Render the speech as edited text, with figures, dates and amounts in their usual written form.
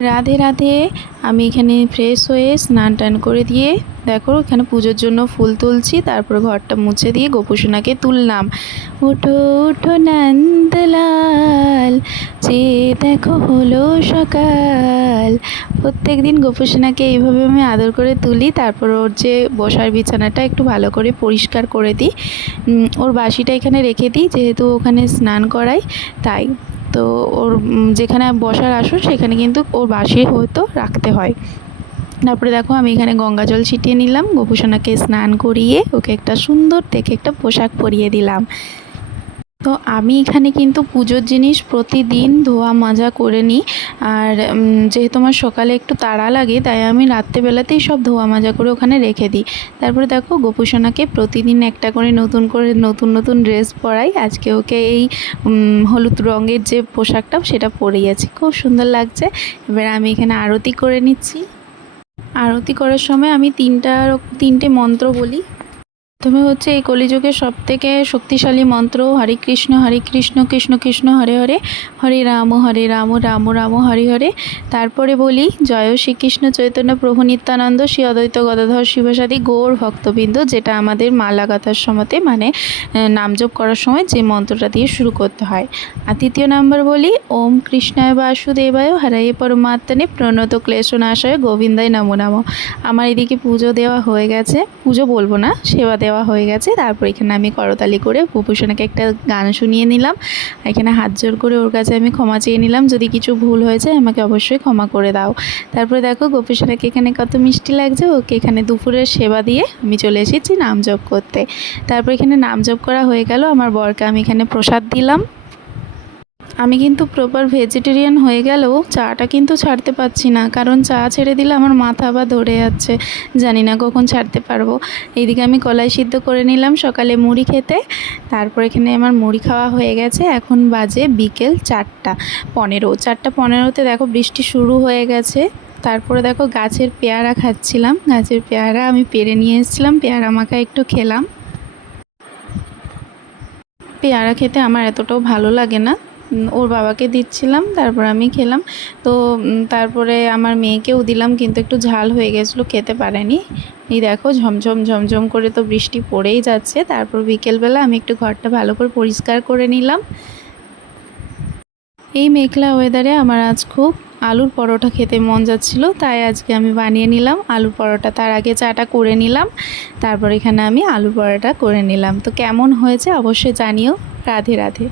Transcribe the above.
রাধে রাধে। আমি এখানে ফ্রেশ হয়ে স্নান টান করে দিয়ে দেখো এখানে পুজোর জন্য ফুল তুলছি, তারপর ঘরটা মুছে দিয়ে গোপুসোনাকে তুললাম। উঠো উঠো নন্দলাল, যে দেখো হলো সকাল। প্রত্যেক দিন গোপুসোনাকে এইভাবে আমি আদর করে তুলি, তারপর ওর যে বসার বিছানাটা একটু ভালো করে পরিষ্কার করে দিই। ওর বাসিটা এখানে রেখে দিই, যেহেতু ওখানে স্নান করাই তাই। তো ওর যেখানে বসার আসন সেখানে কিন্তু ওর বাসি হয়তো রাখতে হয়। তারপরে দেখো আমি এখানে গঙ্গা জল ছিটিয়ে নিলাম, গোপুসোনাকে স্নান করিয়ে ওকে একটা সুন্দর দেখে একটা পোশাক পরিয়ে দিলাম। তো আমি এখানে কিন্তু পুজোর জিনিস প্রতিদিন ধোয়া মাজা করে নিই। আর যেহেতু আমার সকালে একটু তাড়া লাগে, তাই আমি রাত্রেবেলাতেই সব ধোয়া মাজা করে ওখানে রেখে দিই। তারপরে দেখো গোপুসোনাকে প্রতিদিন একটা করে নতুন নতুন ড্রেস পরাই। আজকে ওকে এই হলুদ রঙের যে পোশাকটা সেটা পরিয়েছি, খুব সুন্দর লাগছে। এবার আমি এখানে আরতি করে নিচ্ছি। আরতি করার সময় আমি তিনটে মন্ত্র বলি। প্রথমে হচ্ছে এই কলিযুগের সবথেকে শক্তিশালী মন্ত্র হরে কৃষ্ণ কৃষ্ণ কৃষ্ণ হরে হরে, হরে রাম রাম রাম হরে হরে। তারপরে বলি জয় শ্রীকৃষ্ণ চৈতন্য প্রভু নিত্যানন্দ শ্রী অদ্বৈত গদাধর শিবসাদী গৌর ভক্তবৃন্দ, যেটা আমাদের মালা গাঁথার সময়তে মানে নামজপ করার সময় যে মন্ত্রটা দিয়ে শুরু করতে হয়। আর তৃতীয় নাম্বার বলি ওম কৃষ্ণায় বাসুদেবায় হরায়ে পরমাত্মনে প্রণত ক্লেশনাশয় গোবিন্দায় নমো নমঃ। আমার এদিকে পুজো দেওয়া হয়ে গেছে, পুজো বলবো না, সেবা দেওয়া হয়ে গেছে। তারপর এখানে আমি করতালি করে গোপুসোনাকে একটা গান শুনিয়ে নিলাম। এখানে হাত জোর করে ওর কাছে আমি ক্ষমা চেয়ে নিলাম, যদি কিছু ভুল হয়েছে আমাকে অবশ্যই ক্ষমা করে দাও। তারপরে দেখো গোপুসোনাকে এখানে কত মিষ্টি লাগছে, ওকে এখানে দুপুরের সেবা দিয়ে আমি চলে এসেছি নাম জপ করতে। তারপর এখানে নাম জপ করা হয়ে গেল, আমার বরকে আমি এখানে প্রসাদ দিলাম। আমি কিন্তু প্রপার ভেজিটেরিয়ান হয়ে গেলেও চাটা কিন্তু ছাড়তে পারছি না, কারণ চা ছেড়ে দিলে আমার মাথা আবার ধরে যাচ্ছে, জানি না কখন ছাড়তে পারবো। এইদিকে আমি কলাই সিদ্ধ করে নিলাম সকালে মুড়ি খেতে। তারপর এখানে আমার মুড়ি খাওয়া হয়ে গেছে। এখন বাজে বিকেল 4:15। 4:15তে দেখো বৃষ্টি শুরু হয়ে গেছে। তারপরে দেখো গাছের পেয়ারা খাচ্ছিলাম, গাছের পেয়ারা আমি পেড়ে নিয়ে এসেছিলাম, পেয়ারা মাখা একটু খেলাম। পেয়ারা খেতে আমার এতটাও ভালো লাগে না, ওর বাবাকে দিচ্ছিলাম, তারপর আমি খেলাম। তো তারপরে আমার মেয়েকেও দিলাম, কিন্তু একটু ঝাল হয়ে গেছিলো, খেতে পারেনি। এই দেখো ঝমঝম ঝমঝম করে তো বৃষ্টি পড়েই যাচ্ছে। তারপর বিকেলবেলা আমি একটু ঘরটা ভালো করে পরিষ্কার করে নিলাম। এই মেঘলা ওয়েদারে আমার আজ খুব আলুর পরোটা খেতে মন যাচ্ছিলো, তাই আজকে আমি বানিয়ে নিলাম আলুর পরোটা। তার আগে চাটা করে নিলাম, তারপর এখানে আমি আলুর পরোটা করে নিলাম। তো কেমন হয়েছে অবশ্যই জানিও। রাধে রাধে।